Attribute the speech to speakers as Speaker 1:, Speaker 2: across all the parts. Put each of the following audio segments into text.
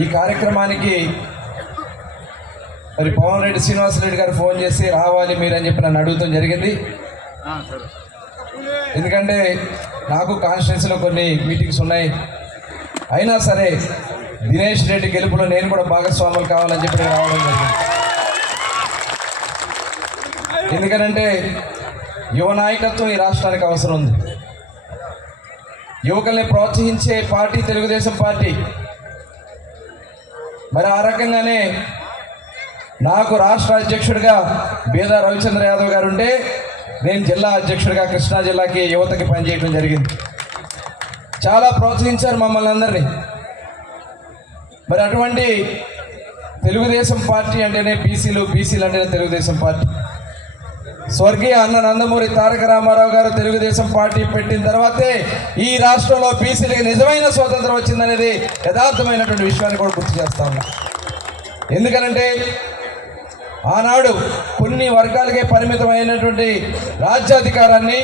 Speaker 1: ఈ కార్యక్రమానికి మరి పవన్ రెడ్డి శ్రీనివాసరెడ్డి గారు ఫోన్ చేసి రావాలి మీరు అని చెప్పి నన్ను అడుగుతాం జరిగింది. ఎందుకంటే నాకు కాన్స్టిట్యున్సీలో కొన్ని మీటింగ్స్ ఉన్నాయి. అయినా సరే దినేష్ రెడ్డి గెలుపులో నేను కూడా భాగస్వాములు కావాలని చెప్పి నేను రావడం జరిగింది. ఎందుకనంటే యువ నాయకత్వం ఈ రాష్ట్రానికి అవసరం ఉంది. యువకుల్ని ప్రోత్సహించే పార్టీ తెలుగుదేశం పార్టీ. మరి ఆ రకంగానే నాకు రాష్ట్ర అధ్యక్షుడిగా బీదా రవిచంద్ర యాదవ్ గారు ఉంటే నేను జిల్లా అధ్యక్షుడిగా కృష్ణా జిల్లాకి యువతకి పనిచేయడం జరిగింది. చాలా ప్రోత్సహించారు మమ్మల్ని అందరినీ. మరి అటువంటి తెలుగుదేశం పార్టీ అంటేనే బీసీలు బీసీలు అంటేనే తెలుగుదేశం పార్టీ. స్వర్గీయ అన్న నందమూరి తారక రామారావు గారు తెలుగుదేశం పార్టీ పెట్టిన తర్వాతే ఈ రాష్ట్రంలో బీసీలకు నిజమైన స్వాతంత్రం వచ్చిందనేది యథార్థమైనటువంటి విషయాన్ని కూడా గుర్తు చేస్తా ఉన్నా. ఎందుకనంటే ఆనాడు కొన్ని వర్గాలకే పరిమితమైనటువంటి రాజ్యాధికారాన్ని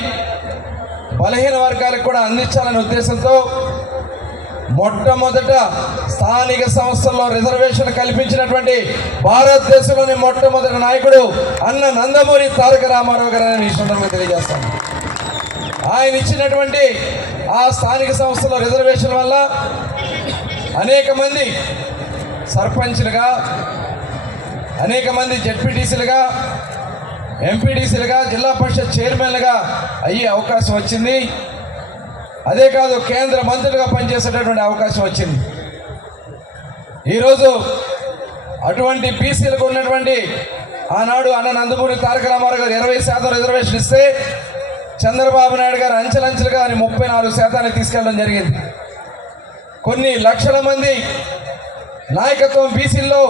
Speaker 1: బలహీన వర్గాలకు కూడా అందించాలనే ఉద్దేశంతో మొట్టమొదట స్థానిక సంస్థల్లో రిజర్వేషన్ కల్పించినటువంటి భారతదేశంలోని మొట్టమొదటి నాయకుడు అన్న నందమూరి తారక రామారావు గారు అని ఈ సందర్భంగా తెలియజేస్తాను. ఆయన ఇచ్చినటువంటి ఆ స్థానిక సంస్థల రిజర్వేషన్ వల్ల అనేక మంది సర్పంచ్లుగా అనేక మంది జడ్పీటీసీలుగా ఎంపీటీసీలుగా జిల్లా పరిషత్ చైర్మన్లుగా అయ్యే అవకాశం వచ్చింది. అదే కాదు కేంద్ర మంత్రులుగా పనిచేసేటటువంటి అవకాశం వచ్చింది. ఈరోజు అటువంటి బీసీలకు ఉన్నటువంటి ఆనాడు అన్న నందమూరి తారక రామారావు గారు ఇరవై శాతం రిజర్వేషన్ ఇస్తే చంద్రబాబు నాయుడు గారు అంచెలంచెలుగా అని ముప్పై నాలుగు శాతానికి తీసుకెళ్ళడం జరిగింది. కొన్ని లక్షల మంది నాయకత్వం బీసీల్లో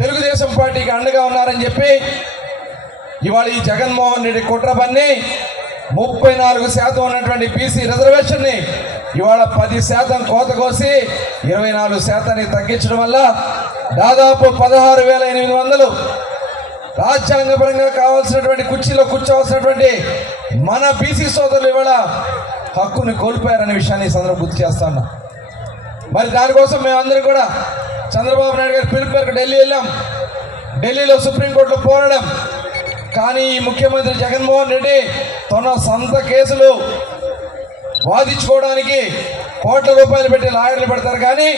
Speaker 1: తెలుగుదేశం పార్టీకి అండగా ఉన్నారని చెప్పి ఇవాళ ఈ జగన్మోహన్ రెడ్డి కుట్రపన్నీ ముప్పై నాలుగు శాతం ఉన్నటువంటి బీసీ రిజర్వేషన్ని ఇవాళ పది శాతం కోత కోసి ఇరవై నాలుగు శాతాన్ని తగ్గించడం వల్ల దాదాపు పదహారు వేల ఎనిమిది వందలు రాజ్యాంగపరంగా కావాల్సినటువంటి కుర్చీలో కూర్చోవలసినటువంటి మన బీసీ సోదరులు ఇవాళ హక్కుని కోల్పోయారనే విషయాన్ని ఈ సందర్భం గుర్తు చేస్తాను మరి దానికోసం మేమందరం కూడా చంద్రబాబు నాయుడు గారి పిలుపు మేరకు ఢిల్లీ వెళ్ళాం. ఢిల్లీలో సుప్రీంకోర్టులో పోరాడాం. కానీ ఈ ముఖ్యమంత్రి జగన్మోహన్ రెడ్డి తన సొంత కేసులు వాదించుకోవడానికి కోట్ల రూపాయలు పెట్టి లాయర్లు పెడతారు. కానీ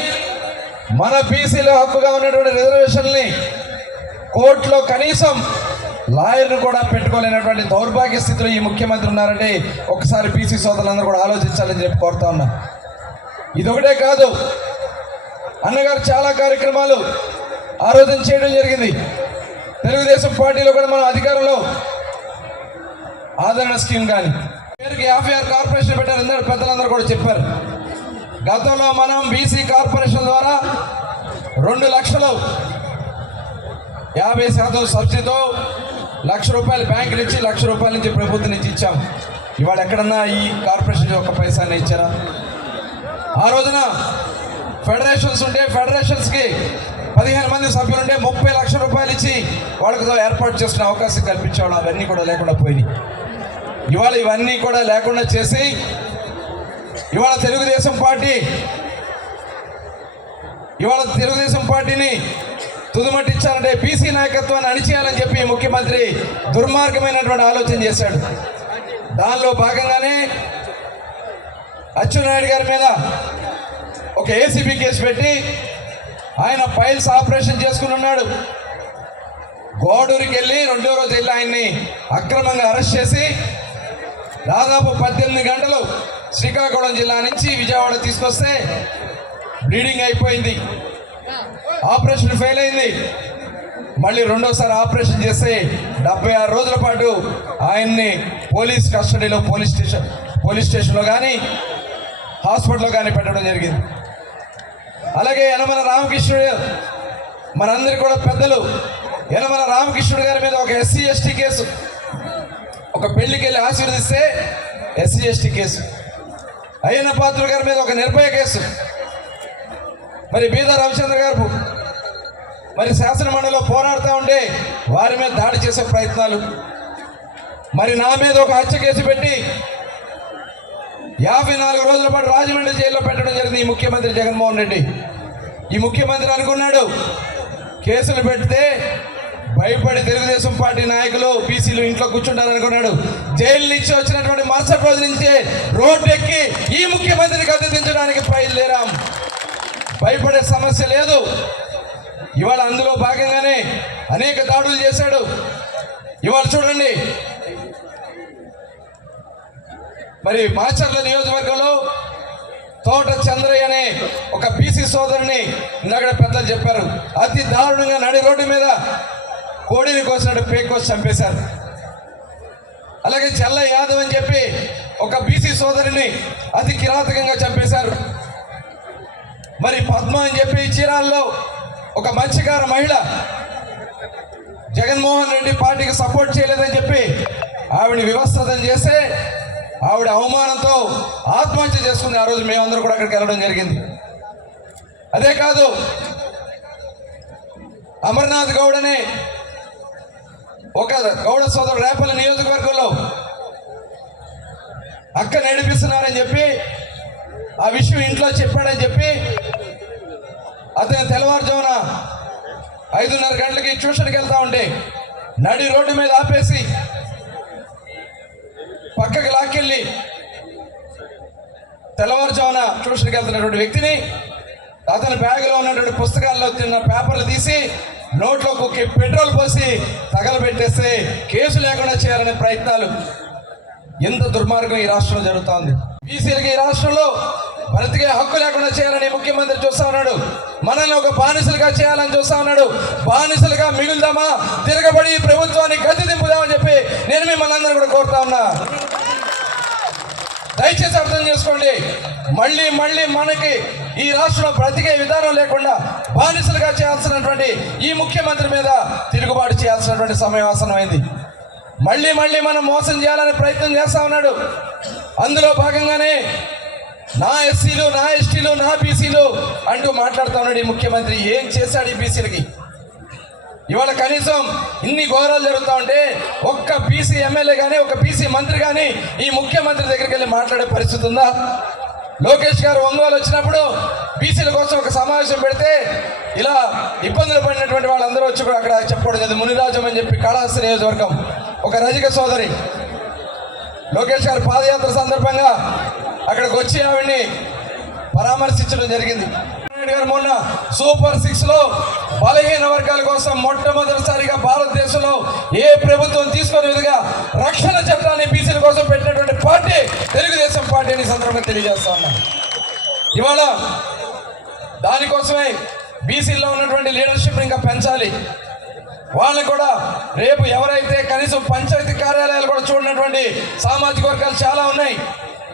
Speaker 1: మన బీసీల హక్కుగా ఉన్నటువంటి రిజర్వేషన్ని కోర్టులో కనీసం లాయర్ను కూడా పెట్టుకోలేనటువంటి దౌర్భాగ్య స్థితిలో ఈ ముఖ్యమంత్రి ఉన్నారంటే ఒకసారి బీసీ సోదరులందరూ కూడా ఆలోచించాలని చెప్పి కోరుతా ఉన్నా. ఇదొకటే కాదు అన్నగారు చాలా కార్యక్రమాలు ఆ రోజున చేయడం జరిగింది. తెలుగుదేశం పార్టీలో కూడా మనం అధికారంలో ఆదరణ స్కీమ్ కానీ. పేరుకి యాభై ఆరు కార్పొరేషన్ పెట్టారు అందరూ పెద్దలందరూ కూడా చెప్పారు. గతంలో మనం బీసీ కార్పొరేషన్ ద్వారా రెండు లక్షలు యాభై శాతం సబ్సిడీతో లక్ష రూపాయలు బ్యాంకు ఇచ్చి లక్ష రూపాయల నుంచి ప్రభుత్వం నుంచి ఇచ్చాం. ఇవాళ ఎక్కడన్నా ఈ కార్పొరేషన్ ఒక పైసాన్ని ఇచ్చారా? ఆ రోజున ఫెడరేషన్స్ ఉంటే ఫెడరేషన్స్కి పదిహేను మంది సభ్యులుంటే ముప్పై లక్షల రూపాయలు ఇచ్చి వాళ్ళకి ఏర్పాటు చేసిన అవకాశం కల్పించేవాళ్ళు అవన్నీ కూడా లేకుండా పోయినాయి. ఇవాళ ఇవన్నీ కూడా లేకుండా చేసి ఇవాళ తెలుగుదేశం పార్టీ ఇవాళ తెలుగుదేశం పార్టీని తుదుమట్టించాలంటే బీసీ నాయకత్వాన్ని అణిచేయాలని చెప్పి ముఖ్యమంత్రి దుర్మార్గమైనటువంటి ఆలోచన చేశాడు. దానిలో భాగంగానే అచ్చెన్నాయుడు గారి మీద ఒక ఏసీబీ కేసు పెట్టి ఆయన ఫైల్స్ ఆపరేషన్ చేసుకుని ఉన్నాడు. గోడూరికి వెళ్ళి రెండో రోజు వెళ్ళి ఆయన్ని అక్రమంగా అరెస్ట్ చేసి దాదాపు పద్దెనిమిది గంటలు శ్రీకాకుళం జిల్లా నుంచి విజయవాడ తీసుకొస్తే బ్లీడింగ్ అయిపోయింది. ఆపరేషన్ ఫెయిల్ అయింది. మళ్ళీ రెండోసారి ఆపరేషన్ చేస్తే డెబ్బై ఆరు రోజుల పాటు ఆయన్ని పోలీస్ కస్టడీలో పోలీస్ స్టేషన్ పోలీస్ స్టేషన్లో కానీ హాస్పిటల్లో కానీ పెట్టడం జరిగింది. అలాగే యనమల రామకృష్ణుడు మనందరి కూడా పెద్దలు. యనమల రామకృష్ణుడు గారి మీద ఒక ఎస్సీ ఎస్టీ కేసు. ఒక పెళ్ళికి వెళ్ళి ఆశీర్వదిస్తే SC ST case. Ayyanna Patrudu గారి మీద ఒక నిర్భయ కేసు. మరి బీద రవిచంద్ర గారు మరి శాసన మండలిలో పోరాడుతూ ఉంటే వారి మీద దాడి చేసే ప్రయత్నాలు. మరి నా మీద ఒక హత్య కేసు పెట్టి యాభై నాలుగు రోజుల పాటు రాజమండ్రి జైల్లో పెట్టడం జరిగింది ఈ ముఖ్యమంత్రి జగన్మోహన్ రెడ్డి. ఈ ముఖ్యమంత్రి అనుకున్నాడు. కేసులు పెడితే భయపడి తెలుగుదేశం పార్టీ నాయకులు బీసీలు ఇంట్లో కూర్చుంటారనుకున్నాడు జైలు నుంచి వచ్చినటువంటి మరుసటి రోజు నుంచే రోడ్డు ఎక్కి ఈ ముఖ్యమంత్రిని గద్దెదించడానికి బయలుదేరాం. భయపడే సమస్య లేదు. ఇవాళ అందులో భాగంగానే అనేక దాడులు చేశాడు. ఇవాళ చూడండి మరి మాచర్ల నియోజకవర్గంలో తోట చంద్రయ్య అనే ఒక బీసీ సోదరుని ఇందాక పెద్దలు చెప్పారు. అతి దారుణంగా నడి రోడ్డు మీద కోడిని కోసినట్టు పేకోసి చంపేశారు. అలాగే చెల్ల యాదవ్ అని చెప్పి ఒక బీసీ సోదరిని అతి కిరాతకంగా చంపేశారు. మరి పద్మ అని చెప్పి చీరాల్లో ఒక మత్స్యకార మహిళ జగన్మోహన్ రెడ్డి పార్టీకి సపోర్ట్ చేయలేదని చెప్పి ఆవిడ వివస్త్రతం చేస్తే ఆవిడ అవమానంతో ఆత్మహత్య చేసుకుంది ఆ రోజు మేమందరూ కూడా అక్కడికి వెళ్ళడం జరిగింది. అదే కాదు అమర్నాథ్ గౌడ్ అనే ఒక గౌడ సోదరుడు రేపల్లి నియోజకవర్గంలో అక్క నడిపిస్తున్నారని చెప్పి ఆ విషయం ఇంట్లో చెప్పాడని చెప్పి అతను తెల్లవారుజామున ఐదున్నర గంటలకి ట్యూషన్కి వెళ్తా ఉంటే నడి రోడ్డు మీద ఆపేసి పక్కకి లాక్కెళ్ళి తెల్లవారుజామున ట్యూషన్కి వెళ్తున్నటువంటి వ్యక్తిని అతని బ్యాగ్లో ఉన్నటువంటి పుస్తకాల్లో తిన్న పేపర్లు తీసి నోట్లో కుక్కి పెట్రోల్ పోసి తగలబెట్టేస్తే కేసు లేకుండా చేయాలనే ప్రయత్నాలు. ఎంత దుర్మార్గం ఈ రాష్ట్రంలో జరుగుతోంది. బీసీలకి ఈ రాష్ట్రంలో బ్రతికే హక్కు లేకుండా చేయాలని ముఖ్యమంత్రి చూస్తా ఉన్నాడు. మనల్ని ఒక బానిసలుగా చేయాలని చూస్తా ఉన్నాడు. బానిసలుగా మిగులుదామా? తిరగబడి ప్రభుత్వాన్ని గతి దింపుదామని చెప్పి నేను మిమ్మల్ని అందరూ కూడా కోరుతా ఉన్నా. దయచేసి అర్థం చేసుకోండి. మళ్ళీ మళ్ళీ మనకి ఈ రాష్ట్రంలో బ్రతికే విధానం లేకుండా బానిసలుగా చేయాల్సినటువంటి ఈ ముఖ్యమంత్రి మీద తిరుగుబాటు చేయాల్సినటువంటి సమయం ఆసనమైంది మళ్ళీ మళ్ళీ మనం మోసం చేయాలని ప్రయత్నం చేస్తా ఉన్నాడు. అందులో భాగంగానే నా ఎస్సీలు నా ఎస్టీలు నా బీసీలు అంటూ మాట్లాడుతూ ఉన్నాడు ఈ ముఖ్యమంత్రి. ఏం చేశాడు ఈ బీసీలకి? ఇవాళ కనీసం ఇన్ని ఘోరాలు జరుగుతా ఉంటే ఒక్క బీసీ ఎమ్మెల్యే కానీ ఒక బీసీ మంత్రి కానీ ఈ ముఖ్యమంత్రి దగ్గరికి వెళ్ళి మాట్లాడే పరిస్థితి ఉందా? లోకేష్ గారు ఒంగోలు వచ్చినప్పుడు బీసీల కోసం ఒక సమావేశం పెడితే ఇలా ఇబ్బందులు పడినటువంటి వాళ్ళందరూ వచ్చి కూడా అక్కడ చెప్పడం జరిగింది మునిరాజం అని చెప్పి కాళహస్తి నియోజకవర్గం. ఒక రజిక సోదరి లోకేష్ గారి పాదయాత్ర సందర్భంగా అక్కడికి వచ్చి ఆవిడ్ని పరామర్శించడం జరిగింది. గారు మొన్న సూపర్ సిక్స్లో బలహీన వర్గాల కోసం మొట్టమొదటిసారిగా భారతదేశంలో ఏ ప్రభుత్వం తీసుకునే విధంగా రక్షణ చట్టాన్ని బీసీల కోసం పెట్టినటువంటి పార్టీ తెలుగుదేశం పార్టీ అని సందర్భంగా తెలియజేస్తా ఉన్నా. ఇవాళ దానికోసమే బీసీలో ఉన్నటువంటి లీడర్షిప్ ఇంకా పెంచాలి. వాళ్ళని కూడా రేపు ఎవరైతే కనీసం పంచాయతీ కార్యాలయాలు కూడా చూడనటువంటి సామాజిక వర్గాలు చాలా ఉన్నాయి.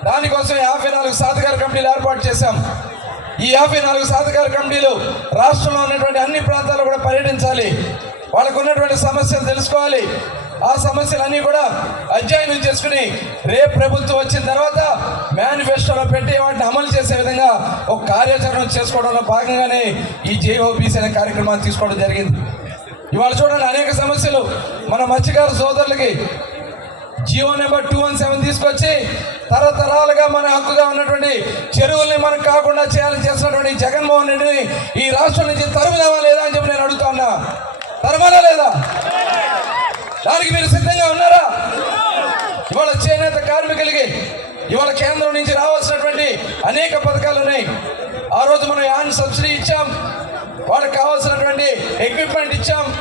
Speaker 1: దానికోసం యాభై నాలుగు సాధికార కమిటీలు ఏర్పాటు చేశాం. ఈ యాభై నాలుగు సాధకార కమిటీలు రాష్ట్రంలో ఉన్నటువంటి అన్ని ప్రాంతాల్లో కూడా పర్యటించాలి. వాళ్ళకు ఉన్నటువంటి సమస్యలు తెలుసుకోవాలి. ఆ సమస్యలన్నీ కూడా అధ్యయనం చేసుకుని రేపు ప్రభుత్వం వచ్చిన తర్వాత మేనిఫెస్టోలో పెట్టి వాటిని అమలు చేసే విధంగా ఒక కార్యాచరణ చేసుకోవడంలో భాగంగానే ఈ జేఓబీసీ అనే కార్యక్రమాన్ని తీసుకోవడం జరిగింది. ఇవాళ చూడండి అనేక సమస్యలు. మన మత్స్యకార సోదరులకి Jio number two one seven తీసుకొచ్చి తరతరాలుగా మన హక్కుగా ఉన్నటువంటి చెరువుల్ని మనకు కాకుండా చేయాలని చేసినటువంటి జగన్మోహన్ రెడ్డిని ఈ రాష్ట్రం నుంచి తరుముదామా లేదా అని చెప్పి నేను అడుగుతున్నా తరమాలా లేదా? దానికి మీరు సిద్ధంగా ఉన్నారా? ఇవాళ చేనేత కార్మికులకి ఇవాళ కేంద్రం నుంచి రావాల్సినటువంటి అనేక పథకాలు ఉన్నాయి. ఆ రోజు మనం యాన్ సబ్సిడీ ఇచ్చాం. వాళ్ళకి కావాల్సినటువంటి ఎక్విప్మెంట్ ఇచ్చాం.